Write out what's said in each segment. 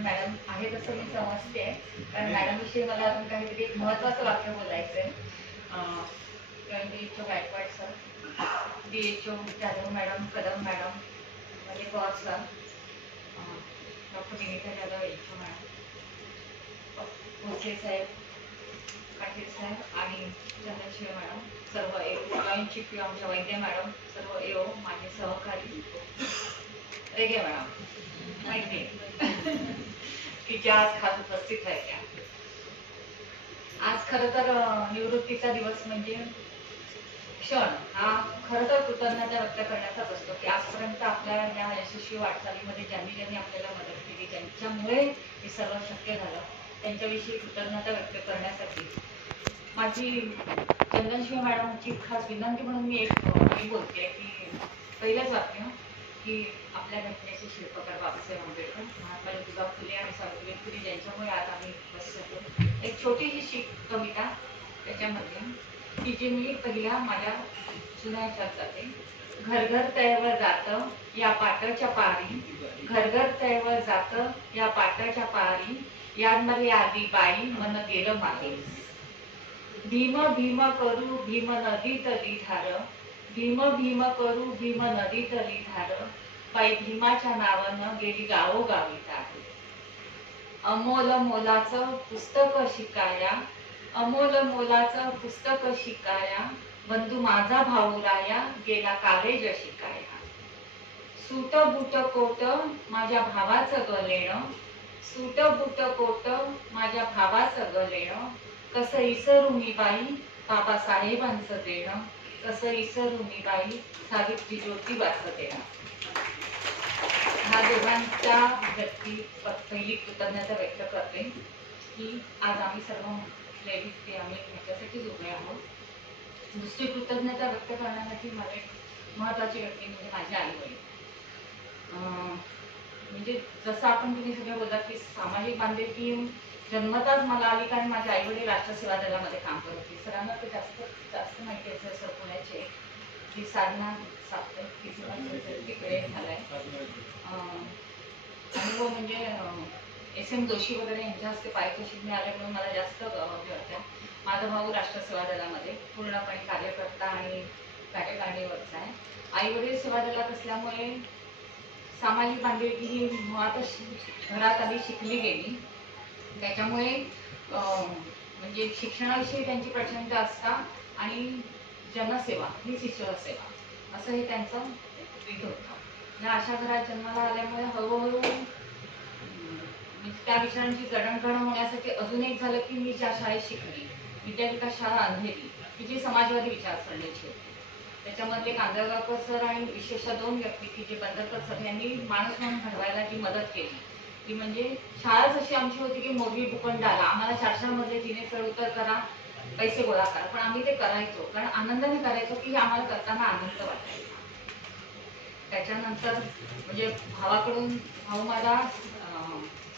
पण मॅडम आहे तसं मी समजते, कारण मॅडमविषयी मला अजून काहीतरी एक महत्त्वाचं वाक्य बोलायचं आहे. DHO Gaikwad sir, DHO Jadhav madam, Kadam madam, म्हणजे Pawar sir, doctor Vinita Jadhav HO madam, Bhosale साहेब, पाटील साहेब आणि चंद्रशिव मॅडम, सर्व जॉईंट चिफ आमच्या वैद्य मॅडम, सर्व AO, माझे सहकारी रेगे मॅडम माहिती की ज्या आज खास उपस्थित आहे त्या. आज खरं तर निवृत्तीचा दिवस म्हणजे क्षण हा खरं तर कृतज्ञता व्यक्त करण्याचाच असतो की आजपर्यंत आपल्या या यशस्वी वाटचालीमध्ये ज्यांनी ज्यांनी आपल्याला मदत केली, ज्यांच्यामुळे हे सर्व शक्य झालं, त्यांच्याविषयी कृतज्ञता व्यक्त करण्यासाठी माझी चंदनशिव मॅडमची खास विनंती म्हणून मी बोलते की पहिलंच वाक्य की आपल्या घटनेचे शिल्पकार बाबासाहेब आंबेडकर, महात्मा ज्योतिबा फुले आणि सावित्रीबाई फुले ज्यांच्यामुळे आज आम्ही उपस्थित होतो. एक छोटीशी कविता त्याच्यामध्ये की जी मी पहिल्या माझ्या जुन्या ह्याच्यात जाते. घर घर तळ्यावर जातं या पाटाच्या पारी, घर घर तळ्यावर जातं या पाटाच्या पारी, यांमध्ये आली बाई मन गेलं मागे. भीम भीम करू भीम नदीतली धार, भीम भीम करू भीम नदीतली धार, बाई भीमाच्या नावानं गेली गावोगावी तार. अमोल मोलाचं पुस्तक शिकाया, अमोल मोलाचं पुस्तक शिकाया, बंधू माझा भाऊ राया गेला कॉलेज शिकाया. सूट बूट कोट माझ्या भावाचं गलेणं, सूट बूट कोट माझ्या भावाचं गलेणं, कसं इसरू मी बाई बाबासाहेबांचं देणं, कसं इसरू मी बाई सावित्री ज्योतिबाचं देणं. ह्या दोघांच्या व्यक्ती पहिली कृतज्ञता व्यक्त करते की आज आम्ही सर्व लेडीज ते आम्ही ह्याच्यासाठीच उभे आहोत. दुसरी कृतज्ञता व्यक्त करण्यासाठी माझे महत्त्वाची व्यक्ती म्हणजे माझे आई वडील. म्हणजे जसं आपण तुम्ही सगळे बोललात की सामाजिक बांधिलकी जन्मताच मला आली, कारण माझे आई वडील राष्ट्र सेवा दलामध्ये काम करत होते. सरांना ते जास्त माहिती असेल सर, पुण्याचे की साधना साप्ताहिक तिकडे झालाय अनुभव म्हणजे SM जोशी वगैरे यांच्या हस्ते पारितोषिक मिळाल्यामुळे मला जास्त वाटतं. माझा भाऊ राष्ट्र सेवा दलामध्ये पूर्णपणे कार्यकर्ता आणि कार्यकारिणीवरचा आहे. आई वडील सेवा दलात असल्यामुळे सामाजिक बांधिलकी ही मुळातच घरात आधी शिकली गेली. त्याच्यामुळे म्हणजे शिक्षणाविषयी त्यांची प्रचंड आस्था आणि जनसेवा ही ईश्वर सेवा असं हे त्यांचं विध होतं. या अशा घरात जन्माला आल्यामुळे हळूहळू त्या विषयांची जडणघडण होण्यासाठी अजून एक झालं की मी ज्या शाळेत शिकली, विद्यापीठात शाळा अंधेरी, की जी समाजवादी विचारसरणीची होती. त्याच्यामध्ये कांदळगावकर सर आणि विशेष 2 व्यक्ती की जे बंदरकर सर यांनी माणूस म्हणून घडवायला जी मदत केली ती म्हणजे शाळाच अशी आमची होती की मोरबी भूखंड आला, आम्हाला 4-4 मधले जिने चढ उतर करा, पैसे गोळा करा, पण आम्ही ते करायचो कारण आनंदाने करायचो की आम्हाला करताना आनंद वाटायचा. त्याच्यानंतर म्हणजे भावाकडून भाऊ माझा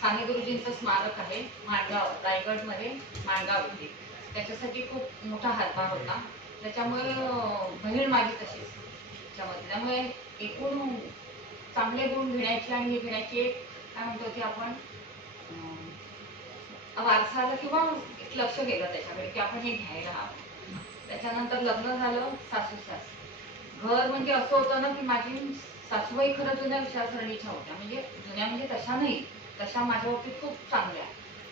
साने गुरुजींचं स्मारक आहे माणगाव, रायगडमध्ये माणगाव इथे, त्याच्यासाठी खूप मोठा हातभार होता. त्याच्यामुळे बहीण माझी तशीच त्याच्यामध्ये, त्यामुळे एकूण चांगले गुण घेण्याची आणि हे घेण्याची एक काय म्हणतो की आपण वारसाला किंवा एक लक्ष गेलं त्याच्याकडे की आपण हे घ्यायला हवं. त्याच्यानंतर लग्न झालं, सासू सास घर म्हणजे असं होतं ना की माझी सासूबाई खरं जुन्या विचारसरणीच्या होत्या, म्हणजे जुन्या म्हणजे तशा नाही, तशा माझ्या बाबतीत खूप चांगल्या,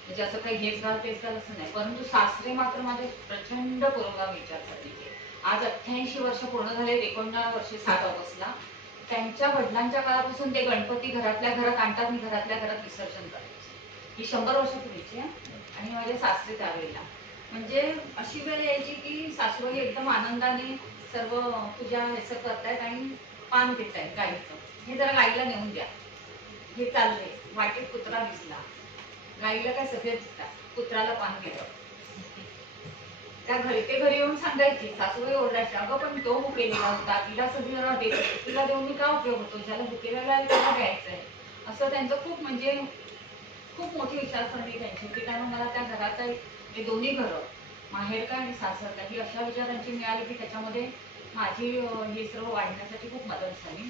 म्हणजे असं काही हेच घाल तेच घाल असं नाही, परंतु सासरे मात्र माझे प्रचंड पुरोगामी विचारसरणीचे. आज 88 वर्ष पूर्ण झाले, 49 वर्षे 7 ऑगस्टला. त्यांच्या वडिलांच्या काळापासून ते गणपती घरातल्या घरात आणतात आणि घरातल्या घरात विसर्जन करायचे, ही 100 वर्षापूर्वीची आहे. आणि माझे सासरे त्यावेळेला म्हणजे अशी वेळ यायची की सासूबाई एकदम आनंदाने सर्व पूजा हेसं करतायत आणि पान देत आहेत गाईचं, हे जरा गाईला नेऊन द्या, हे चाललंय, वाटेत कुत्रा दिसला, गाईला काय सगळे दिसतात, कुत्राला पान दिलं. त्या घरी ते घरी येऊन सांगायची, सासूबाई ओरडायच्या, अगं पण तो भुकेलेला होता, तिला सगळं देत, तिला देऊन मी का उपयोग होतो, ज्याला भुकेलेला आहे त्याला द्यायचंय. असं त्यांचं खूप म्हणजे खूप मोठी विचारसरणी त्यांची होती. त्यामुळे मला त्या घराचा हे दोन्ही घरं माहेरका आणि सासरका ही अशा विचारांची मिळाली की त्याच्यामध्ये माझी हे सर्व वाढण्यासाठी खूप मदत झाली.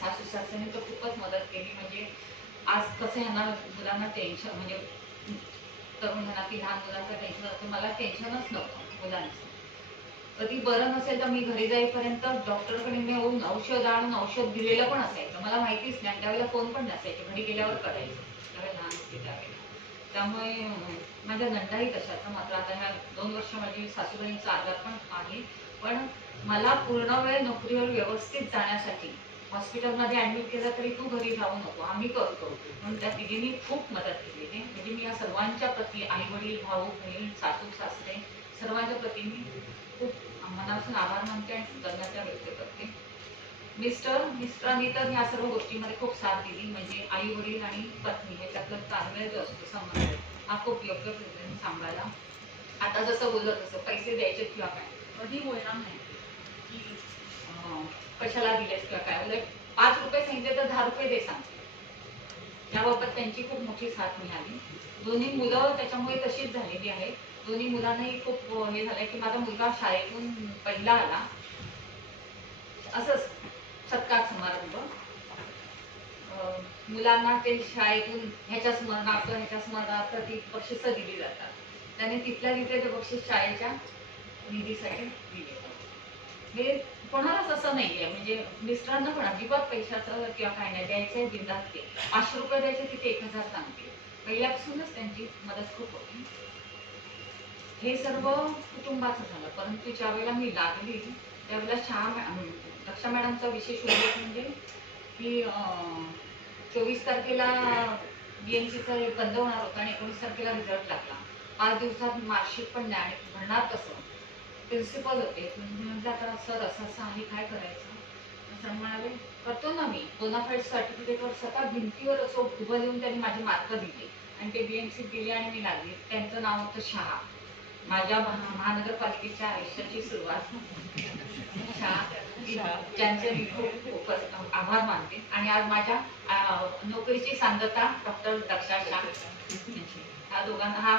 सासू सासऱ्यांनी तर खूपच मदत केली. म्हणजे आज कसं ह्यांना मुलांना टेन्शन म्हणजे तरुण म्हणा की लहान मुलांचं टेन्शन असतं, मला टेन्शनच नव्हतं मुलांचं. कधी बरं नसेल तर मी घरी जाईपर्यंत डॉक्टरकडे नेऊन औषध आणून औषध दिलेलं पण असायचं, मला माहितीच नाही. त्यावेळेला फोन पण नसायचे, घरी गेल्यावर कळायचं, त्यावेळेला लहान होते त्यावेळेला. त्यामुळे माझ्या नंदाही तशाच. मात्र आता ह्या 2 वर्ष माझी सासूबाईंचा आजार पण आहे, पण मला पूर्ण वेळ नोकरीवर व्यवस्थित जाण्यासाठी हॉस्पिटलमध्ये ॲडमिट केलं तरी तू घरी जाऊ नको, आम्ही करतो म्हणून त्या तिघींनी खूप मदत केलेली. म्हणजे मी या सर्वांच्या प्रती, आई वडील, भाऊ बहीण, सासू सासरे, सर्वांच्या प्रती मी खूप मनापासून आभार मानते आणि कृतज्ञता व्यक्त करते. मिस्टरांनी तर ह्या सर्व गोष्टीमध्ये खूप साथ दिली. म्हणजे आई वडील आणि पत्नी ह्याच्यातला ताळमेळ जो असतो संबंध हा खूप योग्य पद्धतीने सांभाळला. आता जसं बोललं तसं पैसे द्यायचे किंवा काय कधी बोलणार नाही की कशाला दिलेस किंवा काय. उलट 5 रुपये सांगितले तर 10 रुपये दे सांगते. त्याबाबत त्यांची खूप मोठी साथ मिळाली. दोन्ही मुलं त्याच्यामुळे तशीच झालेली आहेत. दोन्ही मुलांनाही खूप हे झालंय की माझा मुलगा शाळेतून पहिला आला, असंच सत्कार समारंभ. मुलांना ते शाळेतून ह्याच्या स्मरणार्थ ती बक्षिसं दिली जातात. त्याने तिथल्या तिथे ते बक्षीस शाळेच्या निधीसाठी दिले. हे कोणालाच असं नाहीये. म्हणजे मिस्टरांना पण अजिबात पैशाचं किंवा काय नाही, द्यायचंय बिंदास ते. 500 रुपये द्यायचे तिथे 1000 सांगते. पहिल्यापासूनच त्यांची मदत खूप होती. हे सर्व कुटुंबाचं झालं. परंतु ज्या वेळेला मी लागली त्यावेळेला दक्षा मॅडमचा विशेष उल्लेख म्हणजे की 24 तारखेला BMCचा बंद होणार होता आणि 19 तारखेला रिझल्ट लागला. 5 दिवसात मार्कशीट पण नाही आणि भरणार कसं. प्रिन्सिपल होते, म्हटलं आता सर असं असं आहे, काय करायचं. सर म्हणाले करतो ना मी. बोनाफाईड सर्टिफिकेटवर स्वतः भिंतीवर असं उभं लिहून त्यांनी माझे मार्क दिले आणि ते BMC दिले आणि मी लागली. त्यांचं नाव होतं शहा. माझ्या महानगरपालिकेच्या आयुष्याची सुरुवात ज्यांचे मी खूप आभार मानते. आणि आज माझ्या नोकरीची सांगता डॉक्टर दक्षा शाह. ह्या दोघांना हा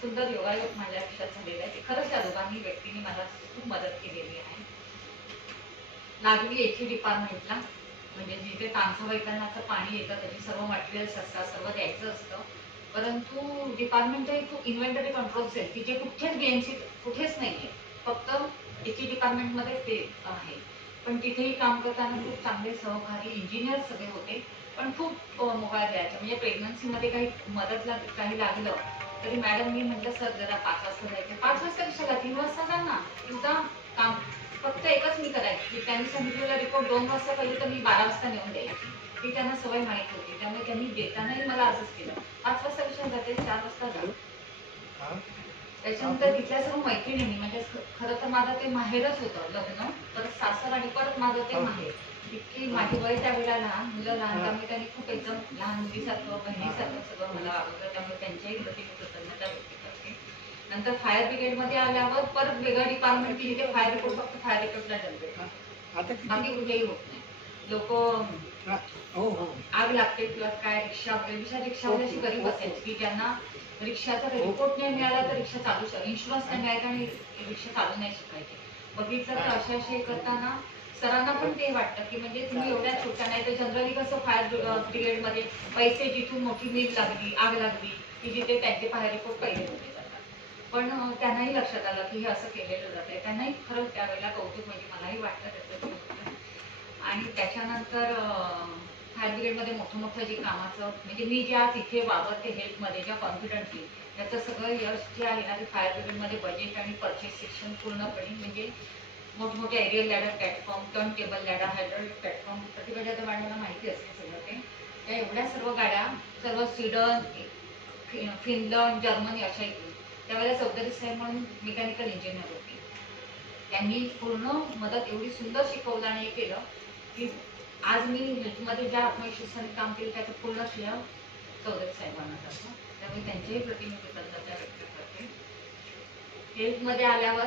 सुंदर योगायोग माझ्या आयुष्यात झालेला आहे. खरंच या दोघांनी व्यक्तींनी मला खूप मदत केलेली आहे. लागली HE डिपार्टमेंटला, म्हणजे जिथे तांसवैतरणाचं पाणी येतं त्याची सर्व मटेरियल्स असतात, सर्व द्यायचं असतं. परंतु डिपार्टमेंट हे खूप इन्व्हेंटरी कंट्रोल सेल की जे कुठेच BMC कुठेच नाहीये, फक्त HE डिपार्टमेंटमध्ये ते आहे. पण तिथेही काम करताना खूप चांगले सहकारी इंजिनियर सगळे होते. पण खूप मोबाईल द्यायचा. म्हणजे प्रेग्नन्सीमध्ये काही मदत काही लागलं तरी मॅडम मी म्हटलं सर जरा 5 वाजता जायचं. 5 वाजता कशाला, 3 वाजता जा ना, तुझा काम. फक्त एकच मी करायची की त्यांनी सांगितलेला रिपोर्ट 2 वाजता पाहिजे तर मी 12 वाजता नेऊन द्यायची. ती त्यांना सवय माहीत होती. त्यामुळे त्यांनी देतानाही मला असंच केलं. 5 वाजता कशाला जाते, 4 वाजता जा. त्याच्यानंतर तिथल्या सर्व मैत्रिणींनी, म्हणजे खरं तर माझं ते माहेरच होतं लग्न, परत सासर आणि परत माझं ते माहेर. इतकी माझी वय त्यावेळेला लहान, मुलं लहान, त्यामुळे त्यांनी खूप एकदम लहान मुलीसारखं बहिणीसारखं सगळं मला वागवलं. त्यामुळे त्यांच्याही प्रति कृतज्ञता व्यक्त करते. नंतर फायर ब्रिगेडमध्ये आल्यावर परत वेगळं डिपार्टमेंट की जिथे फायर रिपोर्ट फक्त फायर रिपोर्टला जनरेट, बाकी कुठेही होत नाही. लोक आग लागते किंवा काय रिक्षा रिक्षावाल्याशी गरीब असायची की ज्यांना रिक्षाचा रिपोर्ट नाही मिळाला तर रिक्षा चालू इन्शुरन्स नाही मिळाला आणि रिक्षा चालू नाही शिकायची. बघितलं तर असे करताना सरांना पण ते वाटतं की म्हणजे तुम्ही एवढ्या छोट्या नाही तर जनरली कसं फायर ब्रिगेडमध्ये पैसे जिथून मोठी मील लागली, आग लागली की जिथे त्यांचे फायर रिपोर्ट पहिले होते जातात. पण त्यांनाही लक्षात आलं की हे असं केलेलं जात आहे. त्यांनाही खरंच त्यावेळेला कौतुक, म्हणजे मलाही वाटतं त्याचं. आणि त्याच्यानंतर फायर ब्रिगेडमध्ये मोठं जे कामाचं, म्हणजे मी ज्या तिथे वावरते हेल्पमध्ये ज्या कॉन्फिडंटली, त्याचं सगळं यश जे आहे ना ते फायर ब्रिगेडमध्ये बजेट आणि परचेस सेक्शन पूर्णपणे, म्हणजे मोठमोठे aerial ladder platform, turn table ladder, hydraulic platform, प्रतिभाच्या तर मॅडमला माहिती असते सगळं ते. त्या एवढ्या सर्व गाड्या, सर्व स्वीडन, फिनलंड, जर्मनी अशा इकडून. त्यावेळेला चौधरी साहेब म्हणून मेकॅनिकल इंजिनियर होते. त्यांनी पूर्ण मदत एवढी सुंदर शिकवलं आणि हे केलं की आज मी हेल्थमध्ये ज्या आत्मविश्वासाने काम केलं त्याचं पूर्ण श्रेय चौधरी साहेबांना जातं. त्यामुळे त्यांच्याही प्रति मी कृतज्ञता व्यक्त करते. हेल्थमध्ये आल्यावर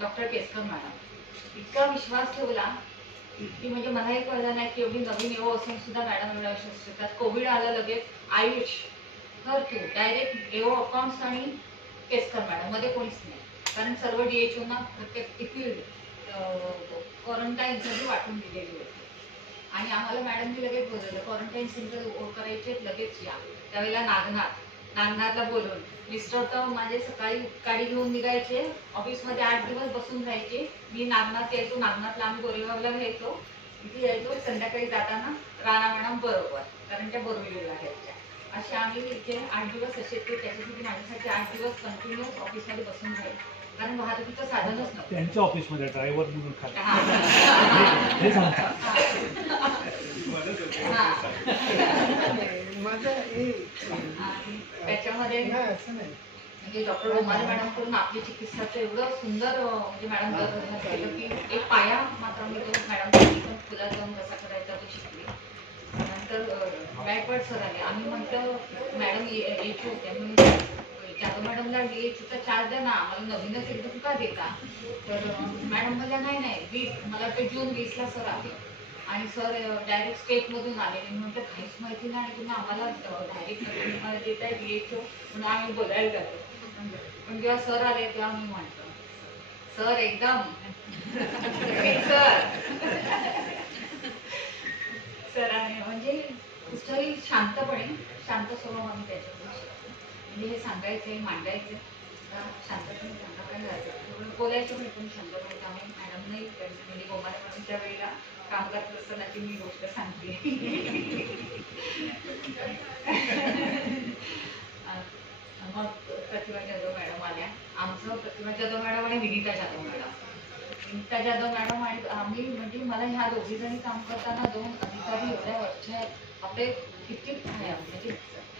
डॉक्टर केसकर मॅडम इतका विश्वास ठेवला की म्हणजे मलाही कळलं नाही की एवढी नवीन एवढं असून सुद्धा मॅडम एवढा विश्वास ठेवतात. कोविड आलं लगेच आयुष तर तू डायरेक्ट एओ अकाउंट्स आणि केसकर मॅडम मध्ये कोणीच नाही, कारण सर्व DHOना प्रत्येक क्वारंटाईनसाठी वाटून दिलेली होती. आणि आम्हाला मॅडमनी लगेच बोलवलं, क्वारंटाईन सेंटर करायचे लगेच या. त्यावेळेला नागनाथला बोलवून मिस्टर तर माझे सकाळी गाडी घेऊन निघायचे, ऑफिसमध्ये 8 दिवस बसून राहायचे. मी नागनाथ यायचो, नागनाथला आम्ही गोरेगावला घ्यायचो, इथे यायचो. संध्याकाळी जाताना राणा मॅडम बरोबर, कारण त्या बोरविलीला घ्यायच्या. असे आम्ही इथे 8 दिवस असे ते त्याच्यासाठी माझ्यासाठी 8 दिवस कंटिन्युअस ऑफिसमध्ये बसून राहील, कारण वाहतुकीचं साधनच नव्हतं. त्यांच्या ऑफिसमध्ये ड्रायव्हर म्हणून त्याच्यामध्ये म्हणजे डॉक्टर गोमाले मॅडम कडून आपली चिकित्साचं एवढं सुंदर म्हणजे मॅडम केलं की एक पाया मात्र मी तो मॅडम फुला जाऊन कसा करायचा तो शिकले. नंतर गायकवाड सर आले. आम्ही म्हटलं मॅडम यायचे होते, मी जाधव मॅडमला DHOचा चार्ज द्या ना, आम्हाला नवीनच एकदम का देता. तर मॅडम म्हणल्या नाही मला ते जून 20ला सर आले आणि सर डायरेक्ट स्टेटमधून आले. मी म्हटलं काहीच माहिती नाही आणि तुम्ही आम्हाला डायरेक्ट देताय DHO म्हणून आम्ही बोलायला जातो. पण जेव्हा सर आले तेव्हा मी म्हटलं सर एकदम सर आहे म्हणजे कुठल्याही शांतपणे शांत स्वभाव आम्ही त्याच्याकडून म्हणजे हे सांगायचे मांडायचे शांतपणे सांगा काय करायचं बोलायचं पण एकदम शांतपणे. आम्ही मॅडम नाही म्हणजे गोमाले मॅडमच्या वेळेला काम करत असताना ती मी गोष्ट सांगते. मग प्रतिभा जाधव मॅडम आल्या. आमचं प्रतिभा जाधव मॅडम आणि विनीता जाधव मॅडम आणि आम्ही म्हणजे मला ह्या दोघी जणी काम करताना 2 अधिकारी एवढ्या वर्ष आपले किती म्हणजे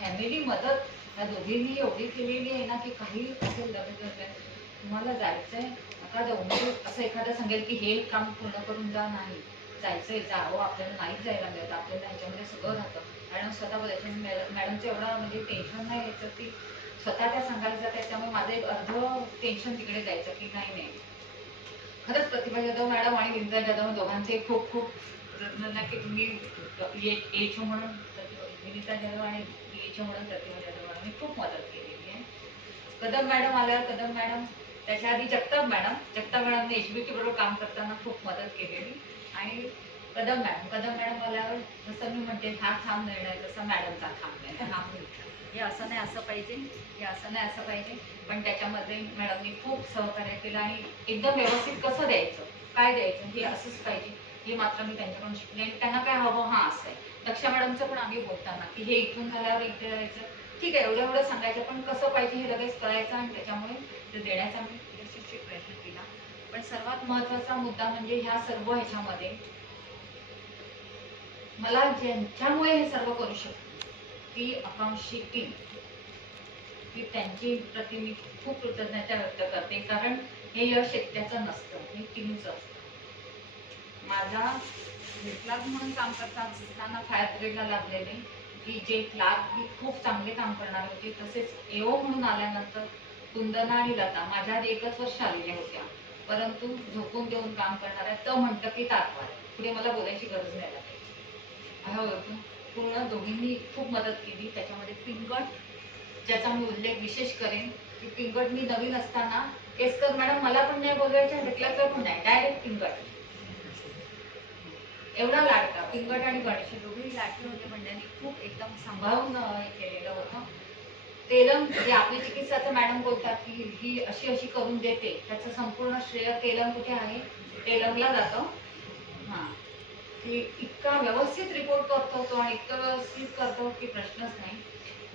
फॅमिली मदत त्या दोघींनी एवढी केलेली आहे ना की काही असेल तुम्हाला जायचंय आता दोघी असं एखादं सांगेल की हे काम पूर्ण करून जा, नाही जायचंय जावं आपल्याला नाहीच जायला मिळत, आपल्याला ह्याच्यामध्ये सगळं राहतं. मॅडम स्वतः बोलायचं मॅडमचं एवढा म्हणजे टेन्शन नाही यायचं की स्वतः त्या सांगायला जात आहे. त्यामुळे माझं एक अर्ध टेन्शन तिकडे जायचं की नाही खरंच प्रतिभा जाधव मॅडम आणि विनिता जाधव दोघांचे खूप खूप की तुम्ही DHO म्हणून विनिता जाधव आणि DHO म्हणून प्रतिभा जाधव मॅडमने खूप मदत केलेली आहे. कदम मॅडम आल्यावर कदम मॅडम त्याच्या आधी जगताप मॅडमने HBT बरोबर काम करताना खूप मदत केलेली. आणि कदम मॅडम आल्यावर जसं मी म्हणते हा ठाम निर्णय जसा मॅडमचा ठाम निर्णय हे असं नाही असं पाहिजे, हे असं नाही असं पाहिजे. पण त्याच्यामध्ये मॅडमनी खूप सहकार्य केलं आणि एकदम व्यवस्थित कसं द्यायचं काय द्यायचं हे असंच पाहिजे हे मात्र मी त्यांच्याकडून शिकले. आणि त्यांना काय हवं हा असं आहे. दक्षा मॅडमचं पण आम्ही बोलताना की हे इथून झाल्यावर इथे जायचं ठीक आहे एवढं सांगायचं पण कसं पाहिजे हे लगेच करायचं आणि त्याच्यामुळे ते देण्याचा मी यशस्वी प्रयत्न केला. पण सर्वात महत्त्वाचा मुद्दा म्हणजे ह्या सर्व ह्याच्यामध्ये मला ज्यांच्यामुळे हे सर्व करू शकते ती आकांक्षी टीम की त्यांची प्रति मी खूप कृतज्ञता व्यक्त करते. कारण हे यश एकट्याचं नसतं, हे टीमचं असतं. माझा क्लार्क म्हणून काम करता असताना फायर ब्रिगेडला लागलेले की जे क्लार्क ही खूप चांगले काम करणार होते. तसेच AO म्हणून आल्यानंतर कुंदना आणि लता माझ्या आधी 1च वर्ष आलेल्या होत्या, परंतु झोपून देऊन काम करणाऱ्या तर म्हटलं की तात्वार पुढे मला बोलायची गरज नाही लागली. पूर्ण दोघींनी खूप मदत केली. त्याच्यामध्ये पिंगट ज्याचा मी उल्लेख विशेष करेन की पिंगट मी नवीन असताना केसकर मॅडम मला पण नाही बोलवायच्या ढकलायचं पण नाही डायरेक्ट पिंगट एवढा लाडका पिंगट आणि गणेश दोघेही लाडके होते. पण त्यांनी खूप एकदम सांभाळून केलेलं होतं. तेलंग जे आपली चिकित्साचं मॅडम बोलतात की ही अशी अशी करून देते त्याचं संपूर्ण श्रेय तेलंग कुठे आहे तेलंगला जातं. हां की इतका व्यवस्थित रिपोर्ट करतो तो आणि इतकं व्यवस्थित करतो की प्रश्नच नाही.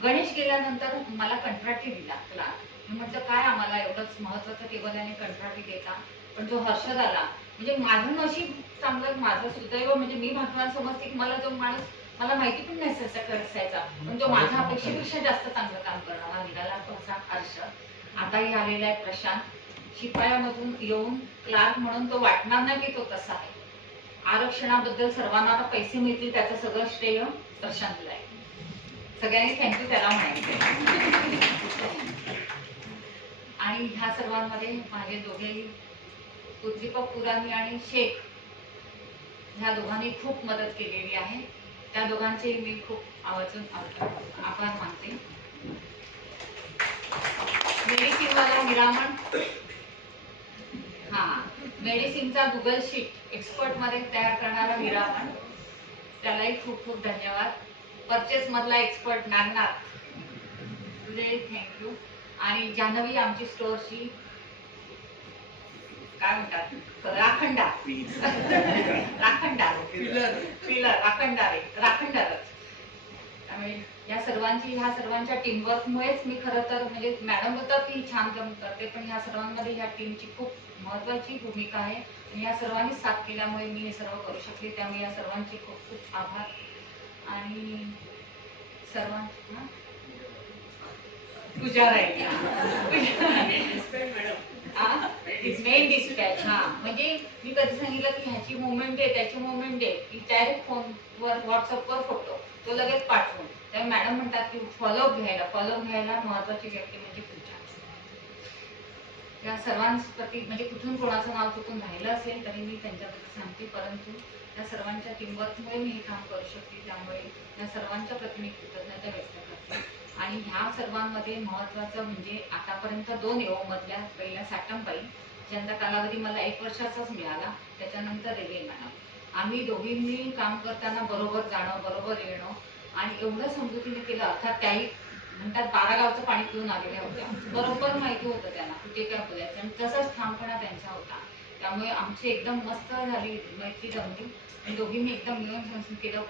गणेश गेल्यानंतर मला कंत्राटी दिला तुला मी म्हटलं काय आम्हाला एवढंच महत्त्वाचं टेबल आणि कंत्राटी देता. पण जो हर्षद आला म्हणजे माझं नशीब चांगलं माझं सुदैव म्हणजे मी भाग्यवान समजते की मला जो माणूस मला माहिती पण नाही असायचा पण जो माझ्या अपेक्षेपेक्षा जास्त चांगलं काम करणारा निघाला तो असा हर्षद. आताही आलेला आहे प्रशांत शिपायामधून येऊन क्लार्क म्हणून तो वाटणार नाही की तो तसा आहे. आरक्षणाबद्दल सर्वांना आता पैसे मिळतील त्याचं सगळं श्रेय प्रशांतला आहे. सगळ्यांनी थँक्यू त्याला म्हणायचं. आणि ह्या सर्वांमध्ये माझे दोघेही उद्दीपक पुराणी आणि शेख ह्या दोघांनी खूप मदत केलेली आहे. त्या दोघांचे मी खूप आवर्जून आभार मानते. मेडिसिनवाला हिरामण मेडिसिनचा गुगल शीट एक्सपर्ट मध्ये तयार करणारा हिरामण त्यालाही खूप खूप धन्यवाद. परचेस मधला एक्सपर्ट नागनाथ, तुझे थँक्यू. आणि जान्हवी आमची स्टोअरची काय म्हणतात राखणदार राखणदार पिलर राखणदारच. त्यामुळे ह्या सर्वांच्या टीमवर्कमुळेच मी खरं तर म्हणजे मॅडम बोलतात की छान काम करते, पण ह्या सर्वांमध्ये ह्या टीमची खूप महत्त्वाची भूमिका आहे आणि या सर्वांनी साथ केल्यामुळे मी हे सर्व करू शकले. त्यामुळे या सर्वांचे खूप खूप आभार. आणि सर्वांना तुझ्या मेन डिस्पॅच. हा म्हणजे मी कधी सांगितलं की ह्याची मुवमेंट आहे त्याची मुवमेंट आहे की डायरेक्ट फोनवर व्हॉट्सअपवर फोटो तो लगेच पाठवून. त्यामुळे मॅडम म्हणतात की फॉलोअप घ्यायला महत्वाची व्यक्ती म्हणजे तुझ्या. या सर्वांप्रती म्हणजे कुठून कोणाचं नाव चुकून राहिलं असेल तरी मी त्यांच्याबद्दल सांगते, परंतु या सर्वांच्या टीमवर्कमुळे मी हे काम करू शकते. त्यामुळे या सर्वांच्या प्रती मी कृतज्ञता व्यक्त करते. आणि ह्या सर्वांमध्ये महत्त्वाचं म्हणजे आतापर्यंत 2 मधल्या पहिल्या साटमबाई ज्यांचा कालावधी मला 1 वर्षाचाच मिळाला, त्याच्यानंतर रेल्वे मॅडम. आम्ही दोघींनी काम करताना बरोबर जाणं बरोबर येणं आणि एवढं समजुतीने केलं. अर्थात त्याही म्हणतात 12 गावचं पाणी पिऊन आलेल्या होत्या, बरोबर माहिती होतं त्यांना कुठे काय बोलायचं आणि तसाच ठामपणा त्यांचा होता. त्यामुळे आमची एकदम मस्त झाली मैत्री जमली आणि दोघींनी एकदम मिळून संस्कृत केलं.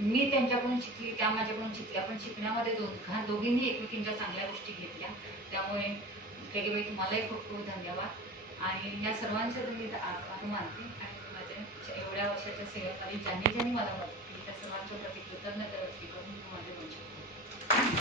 मी त्यांच्याकडून शिकली, त्या माझ्याकडून शिकल्या, पण शिकण्यामध्ये दोघींनी एकमेकींच्या चांगल्या गोष्टी घेतल्या. त्यामुळे रेगेबाई तुम्हालाही खूप खूप धन्यवाद. आणि या सर्वांचे तुम्ही आभार मानते आणि माझ्या एवढ्या वर्षाच्या सेवेमध्ये ज्यांनी मला मदत केली त्या सर्वांच्या प्रती कृतज्ञता व्यक्त करून माझे